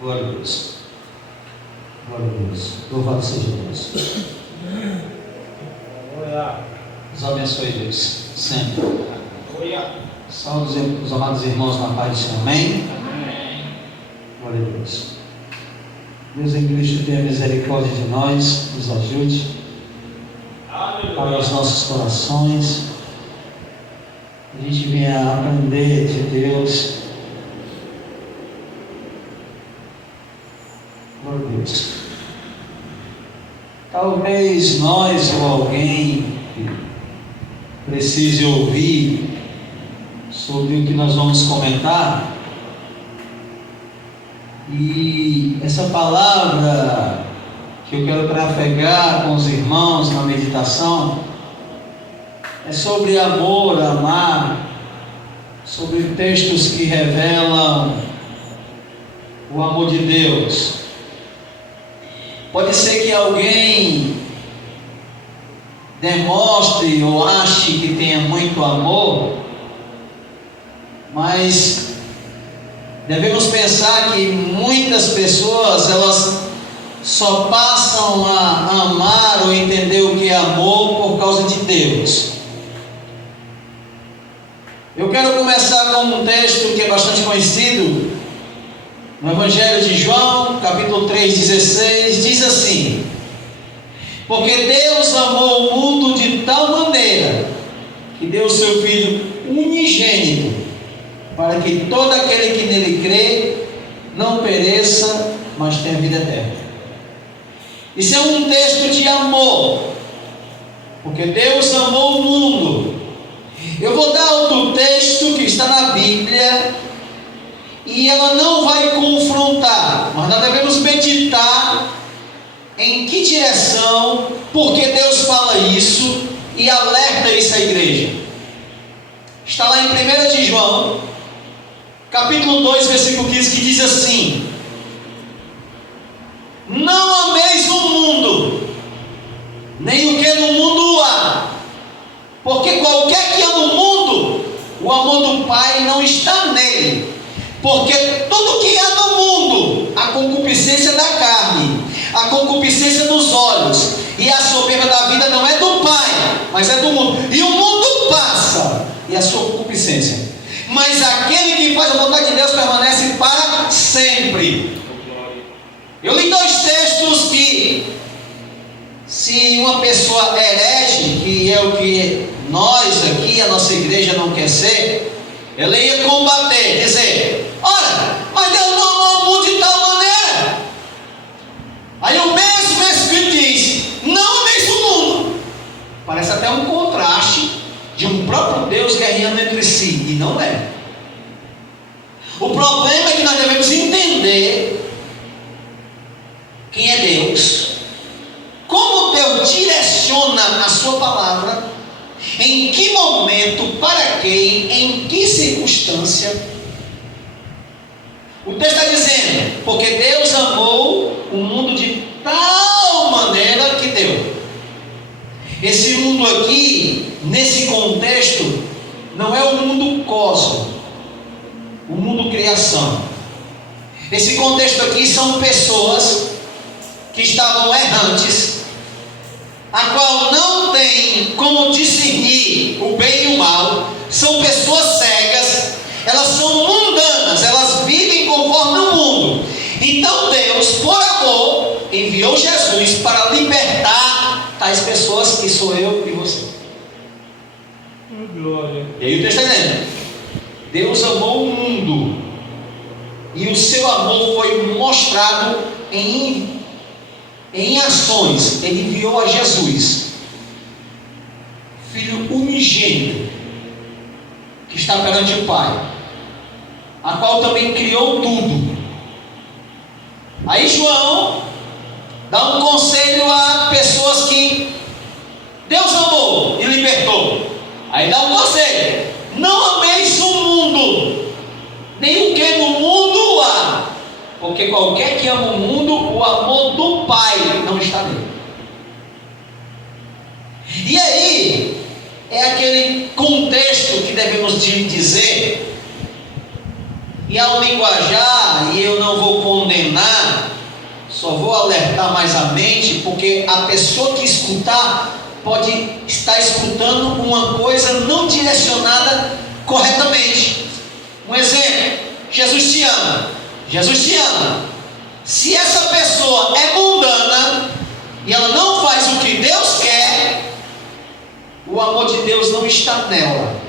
Glória a Deus. Glória a Deus. Louvado seja Deus. Deus abençoe Deus. Sempre. Salve os amados irmãos na paz do Senhor. Amém? Glória a Deus. Deus em Cristo tenha misericórdia de nós, nos ajude para os nossos corações. A gente venha aprender de Deus. Glória a Deus. Talvez nós ou alguém que precise ouvir sobre o que nós vamos comentar. E essa palavra que eu quero trafegar com os irmãos na meditação é sobre amor, amar, sobre textos que revelam o amor de Deus. Pode ser que alguém demonstre ou ache que tenha muito amor, mas devemos pensar que muitas pessoas, elas só passam a amar ou entender o que é amor por causa de Deus. Eu quero começar com um texto que é bastante conhecido, no Evangelho de João, capítulo 3,16, diz assim: porque Deus amou o mundo de tal maneira que deu o seu Filho unigênito, para que todo aquele que nele crê não pereça, mas tenha vida eterna. Isso é um texto de amor, porque Deus amou o mundo. Eu vou dar outro texto que está na Bíblia, e ela não vai confrontar, mas nós devemos meditar em que direção, porque Deus fala isso e alerta isso à igreja. Está lá em 1 de João, capítulo 2, versículo 15, que diz assim: não ameis o mundo, nem o que no mundo há, porque qualquer que ama o mundo, o amor do Pai não está nele. Porque tudo que há no mundo, a concupiscência da carne, a concupiscência dos olhos e a soberba da vida não é do Pai, mas é do mundo. E o mundo passa, e a sua concupiscência, mas aquele que faz a vontade de Deus permanece para sempre. Eu li dois textos que, se uma pessoa herege, que é o que nós aqui, a nossa igreja não quer ser, ela ia combater, dizer: ora, mas Deus não amou o mundo de tal maneira. Aí o mesmo Espírito diz: não ameis o mundo. Parece até um contraste de um próprio Deus guerreando entre si, e não é. O problema é que nós devemos entender quem é Deus, como Deus direciona a sua palavra, em que momento, para quem, em que circunstância. O texto está dizendo: porque Deus amou o mundo de tal maneira que deu. Esse mundo aqui, nesse contexto, não é o mundo cosmo, o mundo criação. Esse contexto aqui são pessoas que estavam errantes, a qual não tem como discernir o bem e o mal, são pessoas cegas, elas são mundanas, elas vivem conforme o mundo. Então Deus, por amor, enviou Jesus para libertar tais pessoas, que sou eu e você. Glória. E aí o texto está dizendo: Deus amou o mundo, e o seu amor foi mostrado em ações. Ele enviou a Jesus, Filho unigênito, que está perante o Pai, a qual também criou tudo. Aí João dá um conselho a pessoas que Deus amou e libertou. Aí dá um conselho: não ameis o mundo, nem o que no mundo há, porque qualquer que ama o mundo, o amor do Pai não está nele. E aí é aquele contexto que devemos dizer E ao linguajar, e eu não vou condenar, só vou alertar mais a mente, porque a pessoa que escutar pode estar escutando uma coisa não direcionada corretamente. Um exemplo: Jesus te ama. Jesus te ama. Se essa pessoa é mundana e ela não faz o que Deus quer, o amor de Deus não está nela.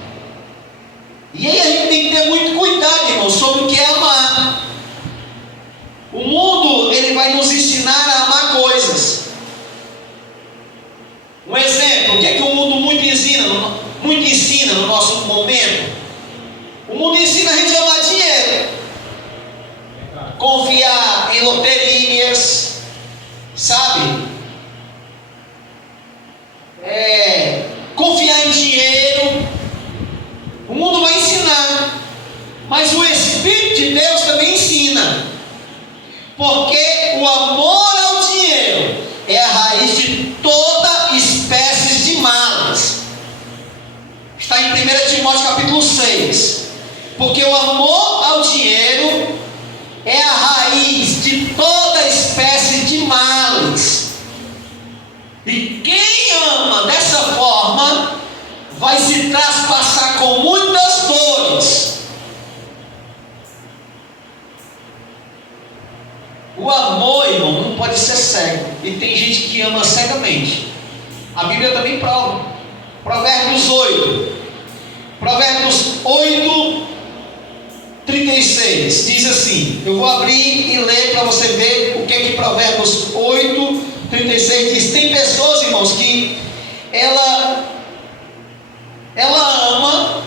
E aí a gente tem que ter muito cuidado, irmão, sobre o que é amar. O mundo, ele vai nos ensinar a amar coisas. Um exemplo: o que é que o mundo muito ensina no nosso momento? O mundo ensina a gente a amar dinheiro, confiar em loterias, sabe? Confiar em dinheiro. O mundo vai ensinar, mas o Espírito de Deus também ensina, porque o amor ao dinheiro é a raiz de toda espécie de males. Está em 1 Timóteo capítulo 6. Porque o amor ao dinheiro é a raiz de toda espécie de males. E quem ama dessa forma vai se traspassar com muitas dores. O amor, irmão, não pode ser cego. E tem gente que ama cegamente. A Bíblia também prova. Provérbios 8, 36 diz assim. Eu vou abrir e ler para você ver o que é que Provérbios 8, 36 diz. Tem pessoas, irmãos, que ela ama,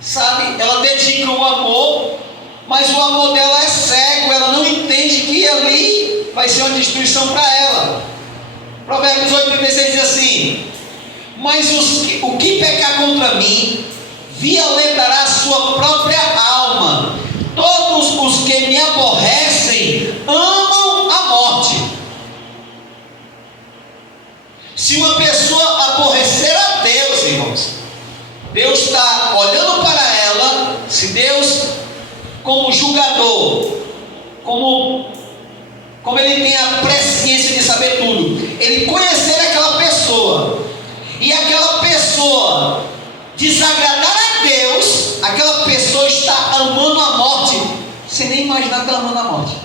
sabe? Ela dedica o amor, mas o amor dela é cego. Ela não entende que ali vai ser uma destruição para ela. Provérbios 8, 36 diz assim: mas o que pecar contra mim violentará a sua própria alma. Todos os que me aborrecem amam a morte. Se uma pessoa aborrecer a Deus, irmãos, Deus está olhando para ela. Se Deus, como julgador, como Ele tem a presciência de saber tudo, Ele conhecer aquela pessoa, e aquela pessoa desagradar a Deus, aquela pessoa está amando a morte, sem nem imaginar que está amando a morte.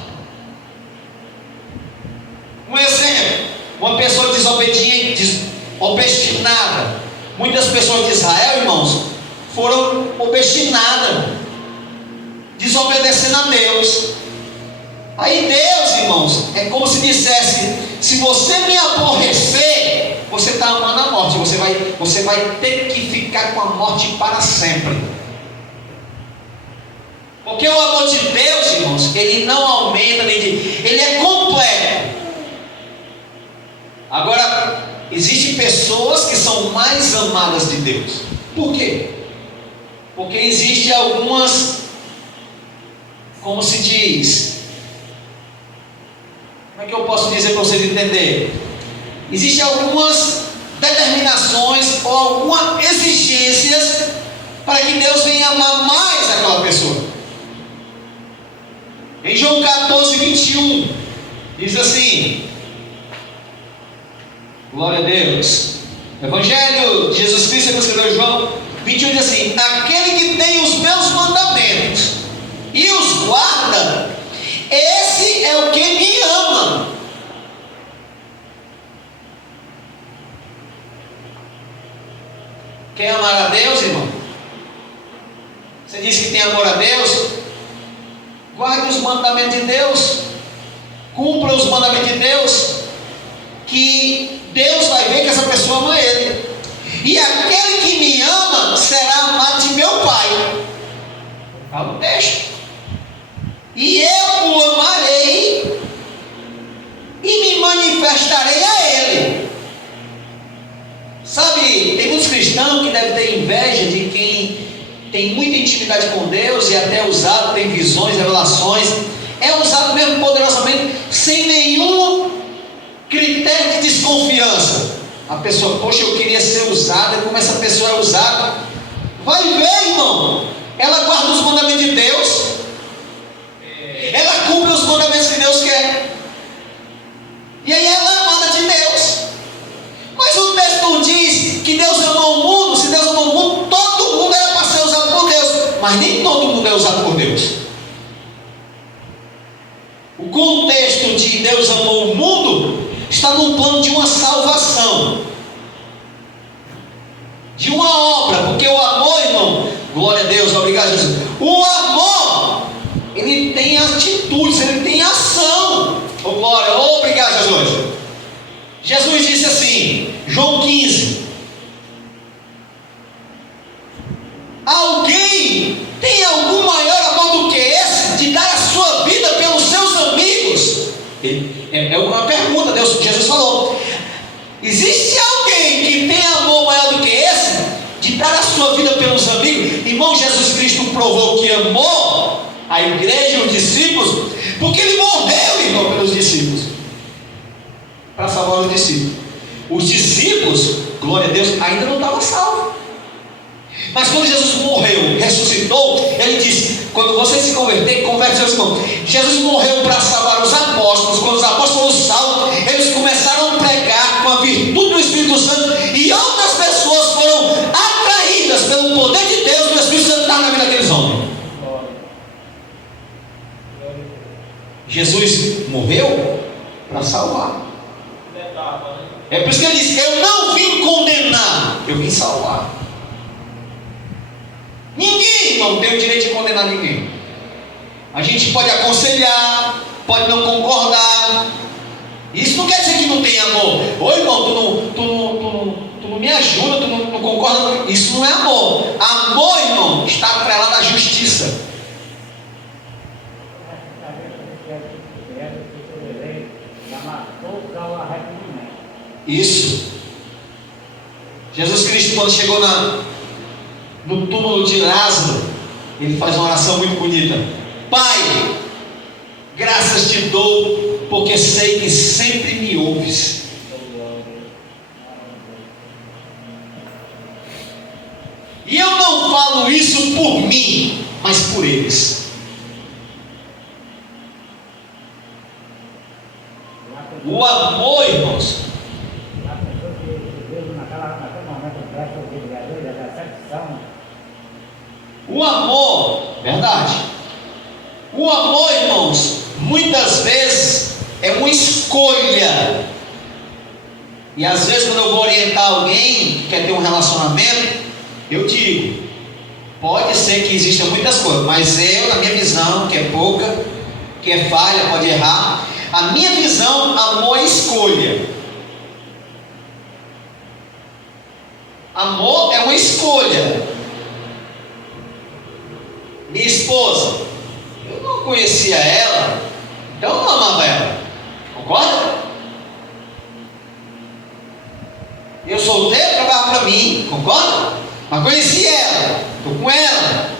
Um exemplo: uma pessoa desobediente, obstinada. Muitas pessoas de Israel, irmãos, foram obstinadas, desobedecendo a Deus. Aí Deus, irmãos, é como se dissesse: se você me aborrecer, você está amando a morte. Você vai ter que ficar com a morte para sempre. Porque o amor de Deus, irmãos, ele não aumenta, ele é completo. Agora, existem pessoas que são mais amadas de Deus. Por quê? Porque existem algumas, como se diz, como é que eu posso dizer para vocês entenderem? Existem algumas determinações ou algumas exigências para que Deus venha amar mais aquela pessoa. Em João 14, 21, diz assim: glória a Deus. Evangelho de Jesus Cristo, que escreveu João 21, diz assim: aquele que tem os meus mandamentos e os guarda, esse é o que me ama. Quer amar a Deus, irmão? Você diz que tem amor a Deus? Guarde os mandamentos de Deus, cumpra os mandamentos de Deus, que Deus vai ver que essa pessoa ama Ele. E aquele que me ama será amado de meu Pai. Fala o texto. E eu o amarei e me manifestarei a Ele. Sabe, tem muitos cristãos que devem ter inveja de quem tem muita intimidade com Deus e até usado, tem visões, revelações, é usado mesmo poderosamente, sem nenhum critério de desconfiança. A pessoa: poxa, eu queria ser usada, como essa pessoa é usada. Vai ver, irmão, ela guarda os mandamentos de Deus, mas nem todo mundo é usado por Deus. O contexto de Deus amou o mundo está no plano de uma salvação, de uma obra, porque o amor, irmão, glória a Deus, obrigado Jesus, o amor, ele tem atitudes, ele tem ação. Oh, glória, oh, obrigado Jesus. Jesus disse assim, João 15: alguém tem algum maior amor do que esse, de dar a sua vida pelos seus amigos? É uma pergunta, Jesus falou: existe alguém que tem amor maior do que esse, de dar a sua vida pelos amigos? Irmão, Jesus Cristo provou que amou a igreja e os discípulos, porque ele morreu, irmão, pelos discípulos, para salvar os discípulos. Os discípulos, glória a Deus, ainda não estavam salvos. Mas quando Jesus morreu, ressuscitou, ele disse: quando vocês se converterem, converte seus irmãos. Jesus morreu para salvar os apóstolos. Quando os apóstolos foram salvos, eles começaram a pregar com a virtude do Espírito Santo, e outras pessoas foram atraídas pelo poder de Deus, do Espírito Santo estar na vida daqueles homens. Jesus morreu para salvar. É por isso que ele disse: eu não vim condenar, eu vim salvar. Ninguém não tem o direito de condenar ninguém. A gente pode aconselhar, pode não concordar. Isso não quer dizer que não tem amor. Ô irmão, tu não me ajuda, tu não concorda. Isso não é amor. Amor, irmão, está atrelado à justiça. Isso. Jesus Cristo, quando chegou no túmulo de Lázaro, ele faz uma oração muito bonita: Pai, graças te dou, porque sei que sempre me ouves. E eu não falo isso por mim, mas por eles. O amor, irmãos, o amor, verdade. O amor, irmãos, muitas vezes é uma escolha. E às vezes, quando eu vou orientar alguém que quer ter um relacionamento, eu digo: pode ser que existam muitas coisas, mas eu, na minha visão, que é pouca, que é falha, pode errar, a minha visão, amor é escolha. Amor é uma escolha. Minha esposa, eu não conhecia ela, então eu não amava ela. Concorda? Eu solteiro, trabalhava para mim, concorda? Mas conheci ela, estou com ela,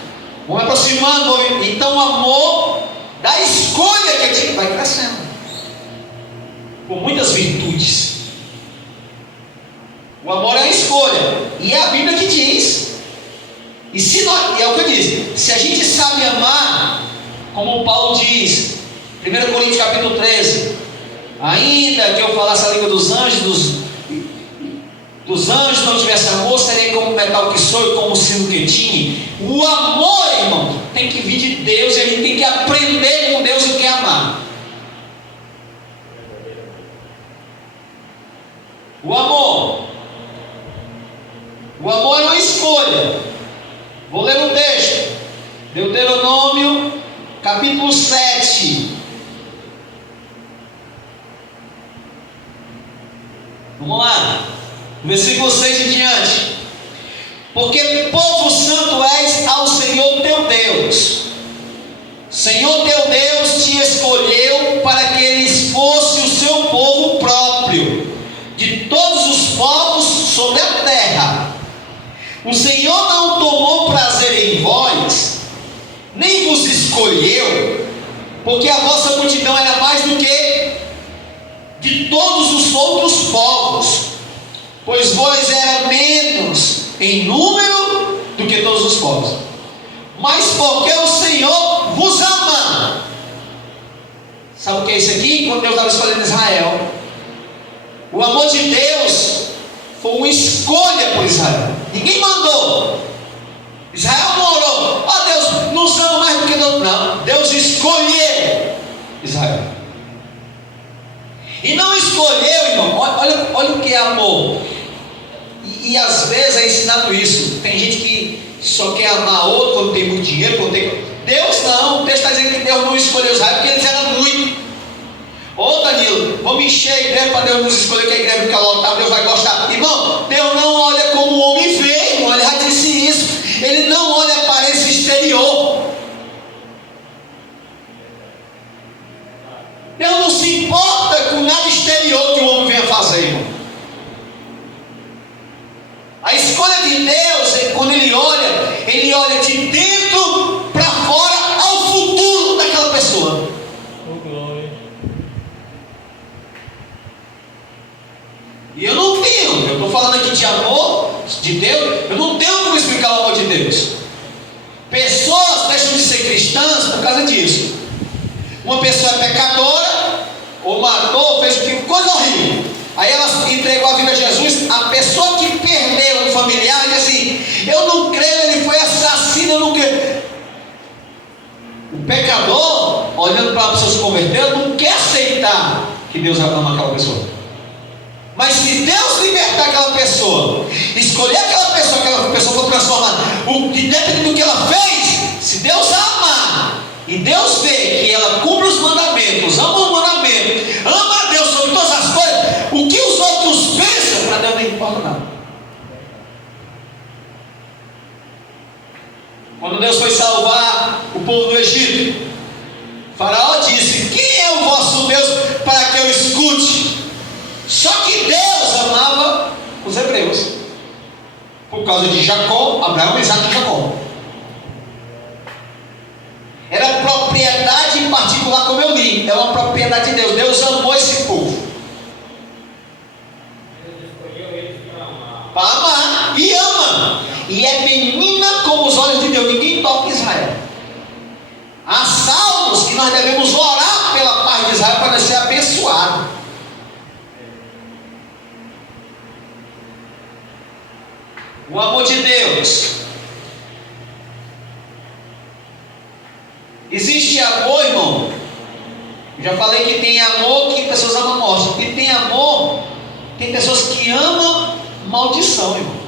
vou me aproximando, então o amor da escolha que a gente vai crescendo, com muitas virtudes. O amor é uma escolha, e é a Bíblia que diz. E é o que eu disse: se a gente sabe amar, como Paulo diz, 1 Coríntios capítulo 13, ainda que eu falasse a língua dos anjos, não tivesse amor, serei como o metal que sou e como o sino que tinha. O amor, irmão, tem que vir de Deus, e a gente tem que aprender com Deus o que é amar. O amor é uma escolha. Vou ler um texto, Deuteronômio capítulo 7. Vamos lá, versículo 6 em diante. Porque povo santo és ao Senhor teu Deus. Senhor teu Deus te escolheu para que eles fosse o seu povo próprio de todos os povos sobre a terra. O Senhor não tomou prazer em vós, nem vos escolheu, porque a vossa multidão era mais do que de todos os outros povos, pois vós era menos em número do que todos os povos, mas porque o Senhor vos ama. Sabe o que é isso aqui? Quando Deus estava escolhendo Israel, o amor de Deus foi uma escolha por Israel. Ninguém mandou. Israel não orou: ó Deus, não, Deus escolheu Israel. E não escolheu, irmão. Olha o que é amor. E às vezes é ensinado isso. Tem gente que só quer amar outro quando tem muito dinheiro, quando tem... Deus não. Deus está dizendo que Deus não escolheu Israel porque eles eram muito. Ô Danilo, vamos encher a igreja para Deus nos escolher, que a igreja fica lotada, Deus vai gostar. Irmão, Deus não olha como o homem vê, irmão. Ele já disse isso. Ele não olha a aparência exterior. Deus não se importa com nada exterior que o homem venha fazer, irmão. A escolha de Deus, quando Ele olha de dentro para fora ao futuro daquela pessoa. Oh, glória. E eu estou falando aqui de amor de Deus, eu não tenho como explicar o amor de Deus. Pessoas deixam de ser cristãs por causa disso. Uma pessoa é pecadora, ou matou, fez coisa horrível. Aí ela entregou a vida a Jesus. A pessoa que perdeu um familiar diz assim: eu não creio, ele foi assassino, eu não creio. O pecador, olhando para a pessoa se converter, não quer aceitar que Deus ama aquela pessoa. Mas se Deus libertar aquela pessoa, escolher aquela pessoa for transformada, independente do que ela fez, se Deus a amar, e Deus vê que ela cumpre os mandamentos, ama os mandamentos, ama a Deus sobre todas as coisas, o que os outros pensam, para Deus não importa nada. Quando Deus foi salvar o povo do Egito, Faraó disse: quem é o vosso Deus para que eu escute? Só que Deus amava os hebreus, por causa de Jacó, Abraão, Isaac e Jacó. Era propriedade em particular, como eu li, é uma propriedade de Deus. Deus amou esse povo. Deus escolheu eles para amar. Para amar, e ama. E é menina como os olhos de Deus. Ninguém toca Israel. Há salmos que nós devemos orar pela paz de Israel para ser abençoado. O amor de Deus. Existe amor, irmão. Eu já falei que tem amor que pessoas amam a morte. E tem amor, tem pessoas que amam maldição, irmão.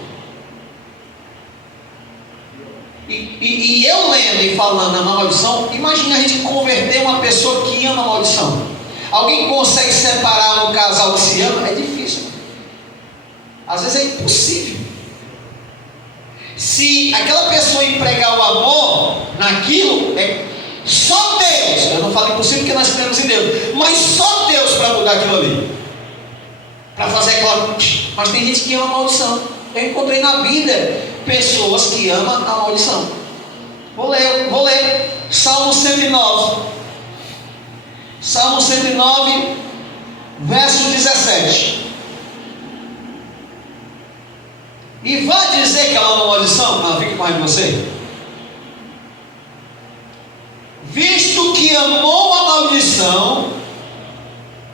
E eu lendo e falando amar maldição, imagina a gente converter uma pessoa que ama maldição. Alguém consegue separar um casal que se ama? É difícil. Às vezes é impossível. Se aquela pessoa empregar o amor naquilo, é só Deus. Eu não falo impossível porque nós cremos em Deus, mas só Deus para mudar aquilo ali, para fazer aquela. Mas tem gente que ama a maldição. Eu encontrei na Bíblia pessoas que amam a maldição. Vou ler Salmo 109. Salmo 109, verso 17. E vai dizer que ela ama a maldição? Não, fique com raiva de você. Visto que amou a maldição,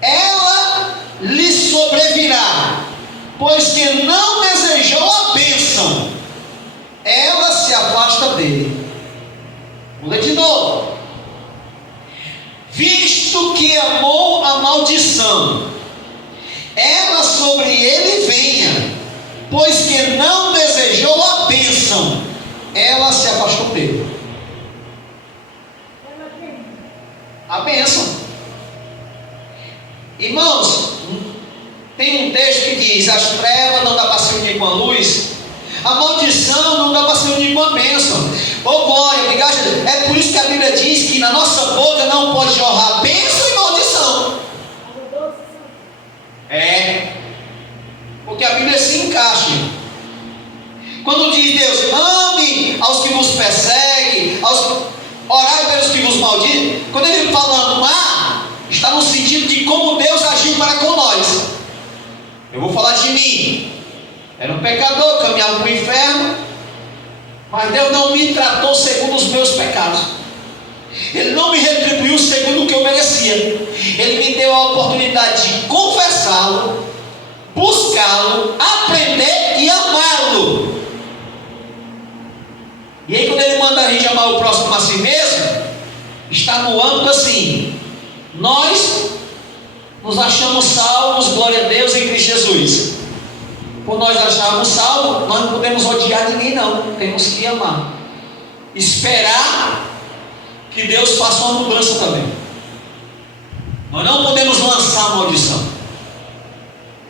ela lhe sobrevirá, pois que não desejou a bênção, ela se afasta dele. Vou ler de novo. Visto que amou a maldição, ela sobre ele venha, pois que não desejou a bênção, ela se afastou dele. A bênção. Irmãos, tem um texto que diz: as trevas não dá para se unir com a luz, a maldição não dá para se unir com a bênção. Oh glória, obrigado. É por isso que a Bíblia diz que na nossa boca não pode jorrar bênção e maldição. É, porque a Bíblia se encaixa. Quando diz Deus: ame aos que vos perseguem, orai pelos que vos maldizem. Quando ele fala amar, está no sentido de como Deus agiu para com nós. Eu vou falar de mim. Era um pecador, caminhava para o inferno, mas Deus não me tratou segundo os meus pecados. Ele não me retribuiu segundo o que eu merecia. Ele me deu a oportunidade de confessá-lo, buscá-lo, aprender e amá-lo. E aí quando ele manda a gente amar o próximo a si mesmo, está no âmbito assim: nós nos achamos salvos, glória a Deus, em Cristo Jesus. Por nós acharmos salvos, nós não podemos odiar ninguém, não. Temos que amar, esperar que Deus faça uma mudança também. Nós não podemos lançar maldição.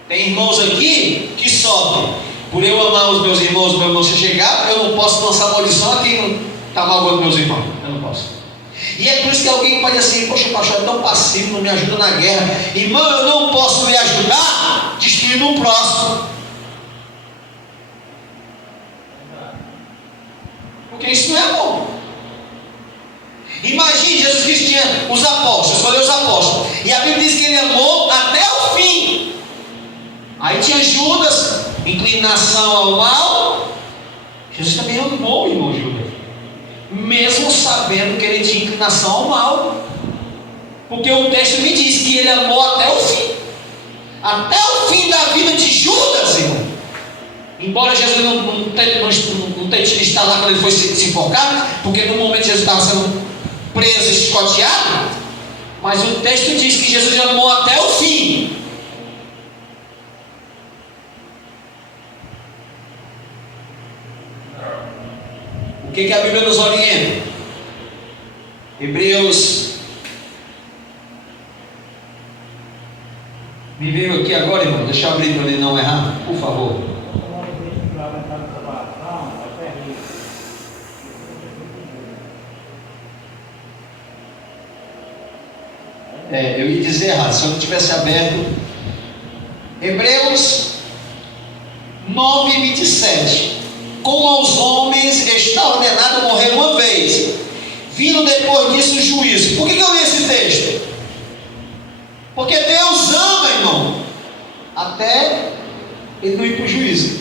Tem irmãos aqui que sofrem. Por eu amar os meus irmãos, meu irmão se chegar, eu não posso lançar maldição a quem não está magoando meus irmãos. Eu não posso. E é por isso que alguém pode dizer assim: poxa, pastor, é tão passivo, não me ajuda na guerra. Irmão, eu não posso lhe ajudar destruindo um próximo. Porque isso não é bom. Imagine, Jesus Cristo tinha os apóstolos, escolheu os apóstolos, e a Bíblia diz que ele amou até o fim. Aí tinha Judas, inclinação ao mal. Jesus também amou o irmão Judas, mesmo sabendo que ele tinha inclinação ao mal, porque o texto me diz que ele amou até o fim da vida de Judas, irmão. Embora Jesus não tenha estado lá quando ele foi se enforcar, porque no momento Jesus estava sendo preso e chicoteado, mas o texto diz que Jesus amou até o fim. O que a Bíblia nos orienta? Hebreus. Me veio aqui agora, irmão. Deixa eu abrir para ele não errar, por favor. Eu ia dizer errado, se eu não tivesse aberto. Hebreus 9:27. Como aos homens está ordenado morrer uma vez, vindo depois disso o juízo. Por que eu li esse texto? Porque Deus ama, irmão, até ele não ir para o juízo.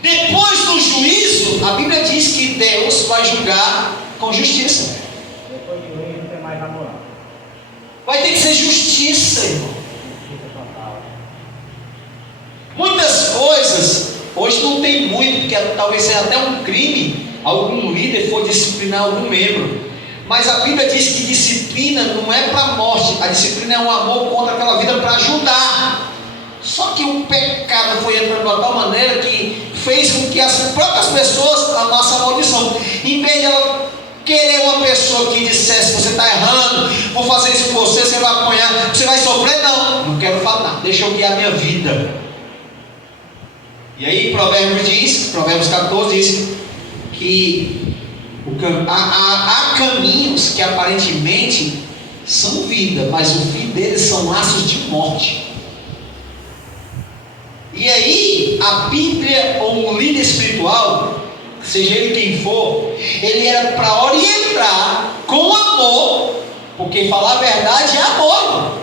Depois do juízo, a Bíblia diz que Deus vai julgar com justiça. Depois do juízo não tem mais amor. Vai ter que ser justiça, irmão. Muitas coisas, hoje não tem muito, porque talvez seja até um crime algum líder for disciplinar algum membro. Mas a Bíblia diz que disciplina não é para a morte, a disciplina é um amor contra aquela vida para ajudar. Só que o pecado foi entrando de tal maneira que fez com que as próprias pessoas amassem a maldição. Em vez de ela querer uma pessoa que dissesse: você está errando, vou fazer isso com você, você vai apanhar, você vai sofrer, não quero falar, deixa eu guiar minha vida. E aí Provérbios 14 diz que há caminhos que aparentemente são vida, mas o fim deles são laços de morte. E aí a Bíblia, ou um líder espiritual, seja ele quem for, ele era para orientar com amor, porque falar a verdade é amor, irmão.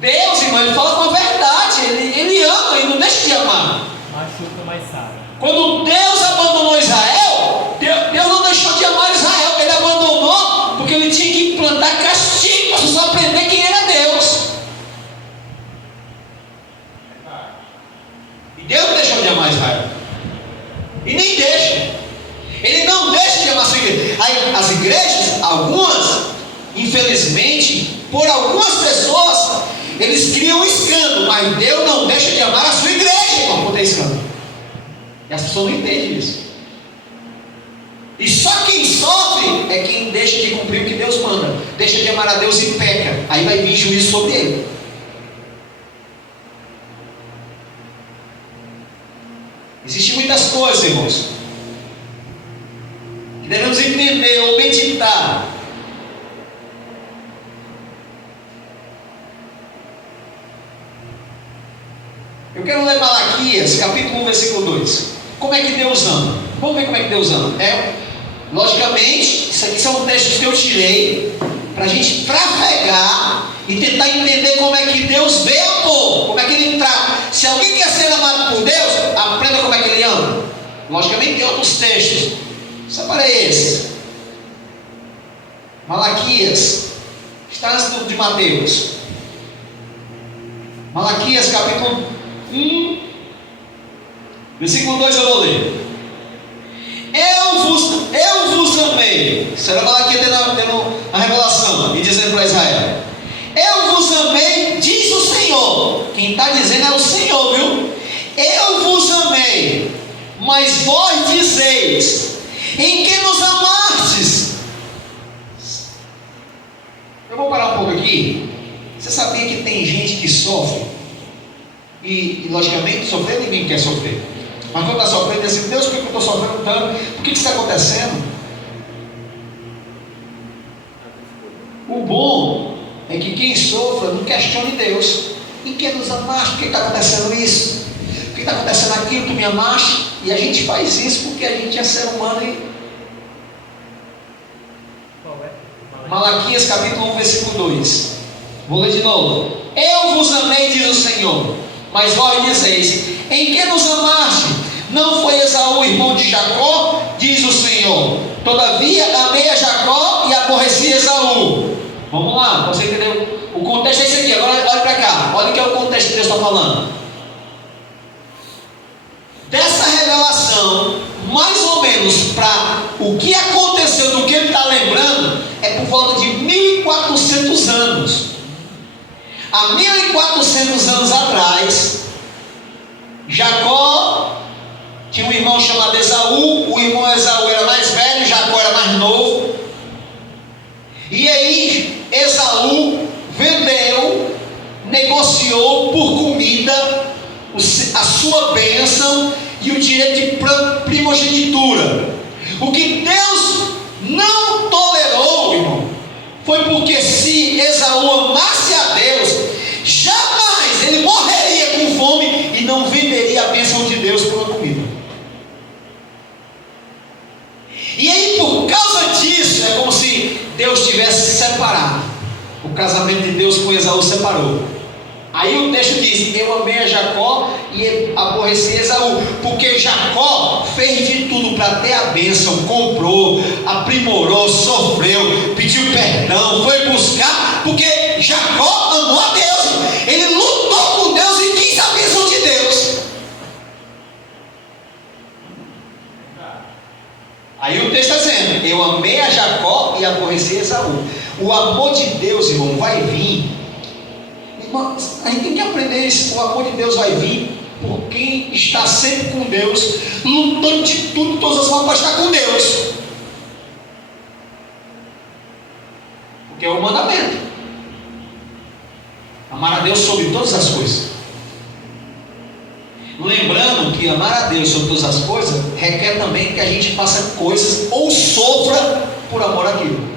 Deus, irmão, ele fala com a verdade, ele ama e não deixa de amar. Machuca, mas sabe. Quando Deus abandonou Israel, Deus não deixou de amar Israel, ele abandonou porque ele tinha que implantar castigo para vocês aprender quem era Deus. E Deus não deixou de amar Israel, e nem deixa. Ele não deixa de amar a sua igreja. Aí, as igrejas, algumas, infelizmente, por algumas pessoas, eles criam um escândalo, mas Deus não deixa de amar a sua igreja, irmão, por ter escândalo. E as pessoas não entendem isso. E só quem sofre é quem deixa de cumprir o que Deus manda, deixa de amar a Deus e peca. Aí vai vir juízo sobre ele. Existem muitas coisas, irmãos, que devemos entender ou meditar. Eu quero ler Malaquias, capítulo 1, versículo 2. Como é que Deus ama? Vamos ver como é que Deus ama. Logicamente, isso aqui são textos que eu tirei para a gente trafegar e tentar entender como é que Deus vê amor, como é que ele trata. Se alguém quer ser amado por Deus, aprenda como é que ele ama. Logicamente tem outros textos, separei esse. Malaquias, está antes de Mateus. Malaquias capítulo 1, versículo 2 eu vou ler. amei. Será Malaquias tendo a revelação e dizendo para Israel: eu vos amei, diz o Senhor. Quem está dizendo é o Senhor, viu? Eu vos amei, mas vós dizeis: em que nos amastes? Eu vou parar um pouco aqui. Você sabia que tem gente que sofre? E logicamente, sofrer ninguém quer sofrer. Mas quando está sofrendo, diz assim: Deus, por que eu estou sofrendo tanto? Por que isso está acontecendo? O bom é que quem sofra não questione Deus. Em que nos amaste? Por que está acontecendo isso? Por que está acontecendo aquilo? Tu me amaste? E a gente faz isso porque a gente é ser humano. E... Malaquias capítulo 1, versículo 2. Vou ler de novo. Eu vos amei, diz o Senhor, mas vós dizeis: em que nos amaste? Não foi Esaú irmão de Jacó? Diz o Senhor. Todavia amei a Jacó e aborreci Esaú. Vamos lá, você entendeu? O contexto é esse aqui. Agora olha para cá. Olha o que é o contexto que Deus está falando. Dessa revelação, mais ou menos para o que aconteceu, do que ele está lembrando, é por volta de 1400 anos. Há 1400 anos atrás, Jacó tinha um irmão chamado Esaú. O irmão Esaú era mais velho, Jacó era mais novo. E aí Esaú vendeu, negociou por comida a sua bênção e o direito de primogenitura. O que Deus não tolerou, irmão, foi porque se Esaú amasse a Deus, jamais ele morreria com fome e não venderia a bênção de Deus por uma comida. E aí, por causa disso, é como se Deus tivesse separado. O casamento de Deus com Esaú separou. Aí o texto diz: eu amei a Jacó e aborreci Esaú, porque Jacó fez de tudo para ter a bênção, comprou, aprimorou, sofreu, pediu perdão, foi buscar, porque Jacó amou a Deus, ele lutou com Deus e quis a bênção de Deus. Aí o texto está dizendo: eu amei a Jacó e aborreci Esaú. O amor de Deus, irmão, vai vir. A gente tem que aprender isso. O amor de Deus vai vir por quem está sempre com Deus, lutando de tudo, todas as formas para estar com Deus. Porque é o mandamento. Amar a Deus sobre todas as coisas. Lembrando que amar a Deus sobre todas as coisas requer também que a gente faça coisas ou sofra por amor àquilo.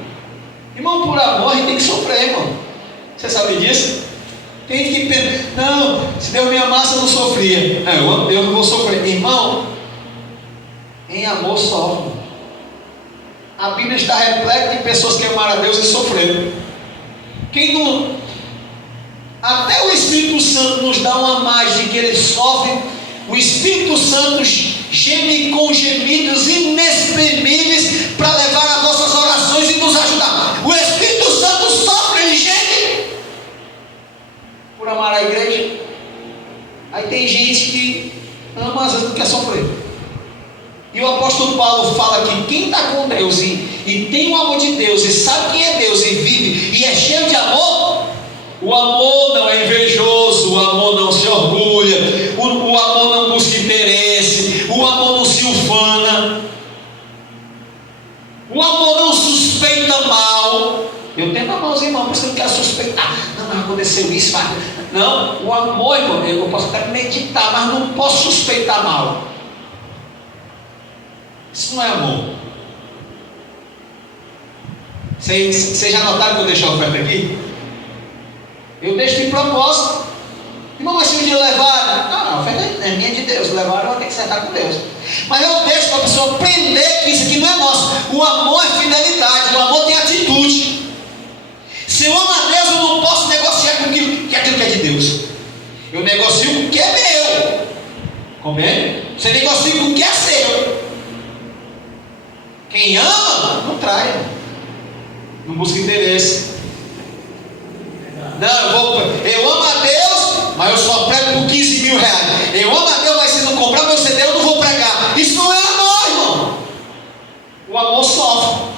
Irmão, por amor a gente tem que sofrer, irmão. Você sabe disso? Tem gente que pensa: não, se Deus me amasse eu não sofria. Não, eu amo Deus, não vou sofrer. Irmão, em amor sofre. A Bíblia está repleta de pessoas que amaram a Deus e sofreram. Quem não... Até o Espírito Santo nos dá uma imagem de que ele sofre. O Espírito Santo geme com gemidos inexprimíveis para levar as nossas orações e nos ajudar. O Espírito Santo sofre, ele geme por amar a igreja. Aí tem gente que ama, às vezes não quer sofrer. E o apóstolo Paulo fala que quem está com Deus e tem o amor de Deus e sabe quem é Deus e vive e é cheio de amor, o amor não é invejoso, o amor não se orgulha, o amor não busca interesse, o amor não se ufana, o amor não suspeita mal. Eu tento amar os irmãos, por isso eu não quero suspeitar. Não, mas aconteceu isso, vai. Não, o amor, irmão, eu posso até meditar, mas não posso suspeitar mal. Isso não é amor. Vocês já notaram que eu deixo a oferta aqui? Eu deixo de propósito. Irmão, mas se um dia levar, não, a oferta é minha de Deus, levaram, eu vou ter que sentar com Deus. Mas eu deixo para a pessoa aprender que isso aqui não é nosso. O amor é fidelidade, o amor tem atitude. Se eu amo a Deus, eu não posso negociar com aquilo que é de Deus. Eu negocio com o que é meu. Compreende? Você negocia com o que é seu. Quem ama, não trai. Não busca interesse. Não, eu amo a Deus, mas eu só prego por 15 mil reais. Eu amo a Deus, mas se não comprar meu CD, eu não vou pregar. Isso não é amor, irmão. O amor sofre.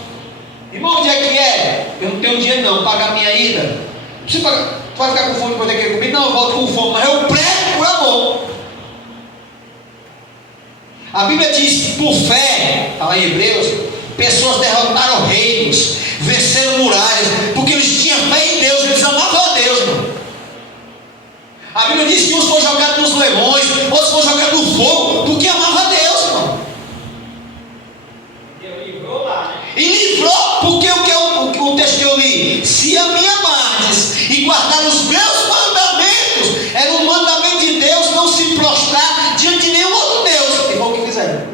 não, pagar minha ida. Não precisa pagar. Tu vai ficar com fome depois daquele comigo? Não, eu volto com fome, mas eu prego por amor. A Bíblia diz, por fé, está lá em Hebreus, pessoas derrotaram reinos, venceram muralhas, porque eles tinham fé em Deus, eles amavam a Deus, irmão. A Bíblia diz que uns foram jogados nos leões, outros foram jogados no fogo, porque amavam a Deus, irmão. Deus livrou lá, né? E livrou, porque o texto que eu li, se a me amardes e guardar os meus mandamentos, era um mandamento de Deus não se prostrar diante de nenhum outro Deus, e vão o que quiser.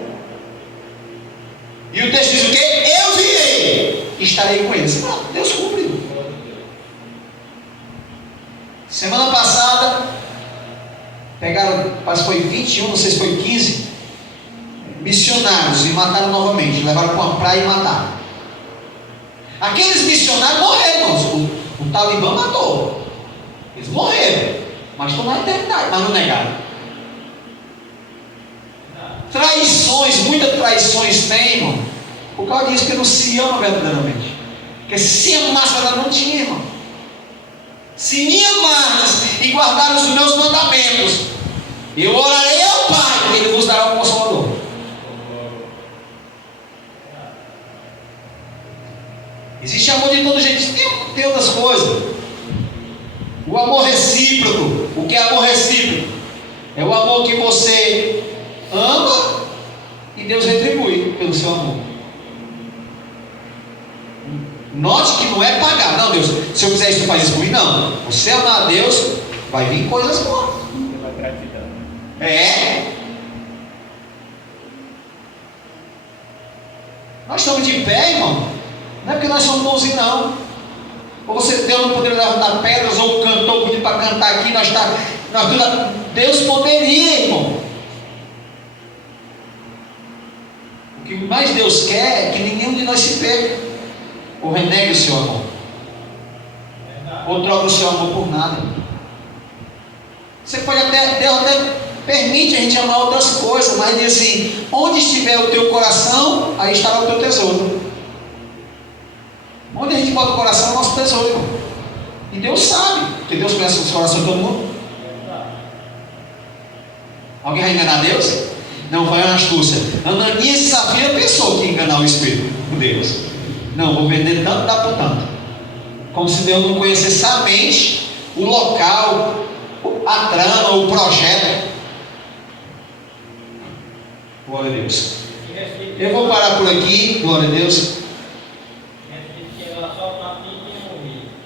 E o texto diz o quê? Eu virei, estarei com eles. Pronto, Deus cumpre. Semana passada, pegaram, parece que foi 21, não sei se foi 15, missionários e mataram novamente, levaram para uma praia e mataram. Aqueles missionários morreram, irmãos. O Talibã matou. Eles morreram, mas estão na eternidade, mas não negaram. Traições, muitas traições tem, irmão, por causa disso, que não se ama verdadeiramente. Porque se amasse, ela não tinha, irmão. Se me amares e guardares os meus mandamentos, eu orarei ao Pai, e Ele vos dará um Consolador. Existe amor de todo jeito. Tem outras coisas. O amor recíproco. O que é amor recíproco? É o amor que você ama e Deus retribui pelo seu amor. Note que não é pagar. Não, Deus, se eu fizer isso, tu faz isso comigo. Não. Você amar a Deus, vai vir coisas boas. É. Nós estamos de pé, irmão. Não é porque nós somos bonzinhos, não. Ou você, Deus não poderia levantar pedras, ou o cantor pediu para cantar aqui, Deus poderia, irmão. O que mais Deus quer é que nenhum de nós se perca, ou renegue o seu amor, ou troque o seu amor por nada. Você pode até, Deus até permite a gente amar outras coisas, mas diz assim: onde estiver o teu coração, aí estará o teu tesouro. Onde a gente bota o coração é o nosso tesouro, irmão. E Deus sabe, porque Deus conhece os corações de todo mundo. Alguém vai enganar Deus? Não, foi uma astúcia. Ananias e Safira pensou que ia enganar o Espírito de Deus. Não, vou vender tanto, dá por tanto. Como se Deus não conhecesse a mente, o local, a trama, o projeto. Glória a Deus. Eu vou parar por aqui, glória a Deus.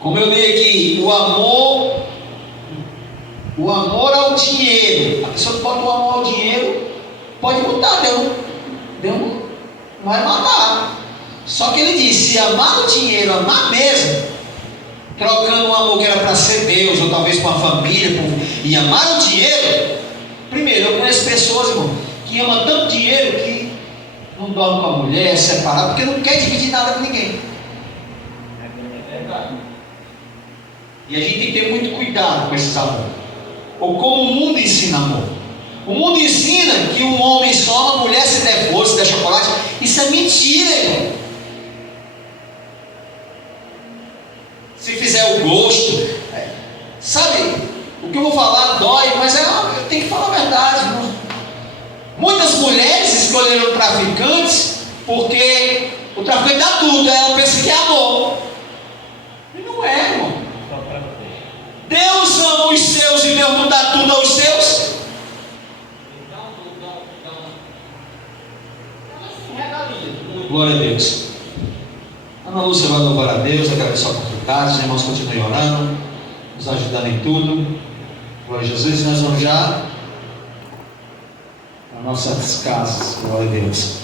Como eu li aqui, o amor ao dinheiro. A pessoa que bota o amor ao dinheiro pode mudar, Deus não vai matar. Só que ele disse: se amar o dinheiro, amar mesmo, trocando um amor que era para ser Deus, ou talvez com a família, e amar o dinheiro. Primeiro, eu conheço pessoas, irmão, que amam tanto dinheiro que não dorme com a mulher, é separado, porque não quer dividir nada com ninguém. E a gente tem que ter muito cuidado com esses amores, ou como o mundo ensina amor. O mundo ensina que um homem só ama a mulher se der flor, se der chocolate. Isso é mentira, irmão. Se fizer o gosto, sabe, o que eu vou falar dói, mas eu tenho que falar a verdade, irmão. Muitas mulheres escolheram traficantes porque o traficante dá tudo, ela pensa que é amor. E não é, irmão. Deus ama os seus e Deus não dá tudo aos seus. Glória a Deus. Ana Lúcia vai louvar a Deus, agradecer a oportunidade. Os irmãos continuem orando, nos ajudando em tudo. Glória a Jesus. E nós vamos já para nossas casas. Glória a Deus.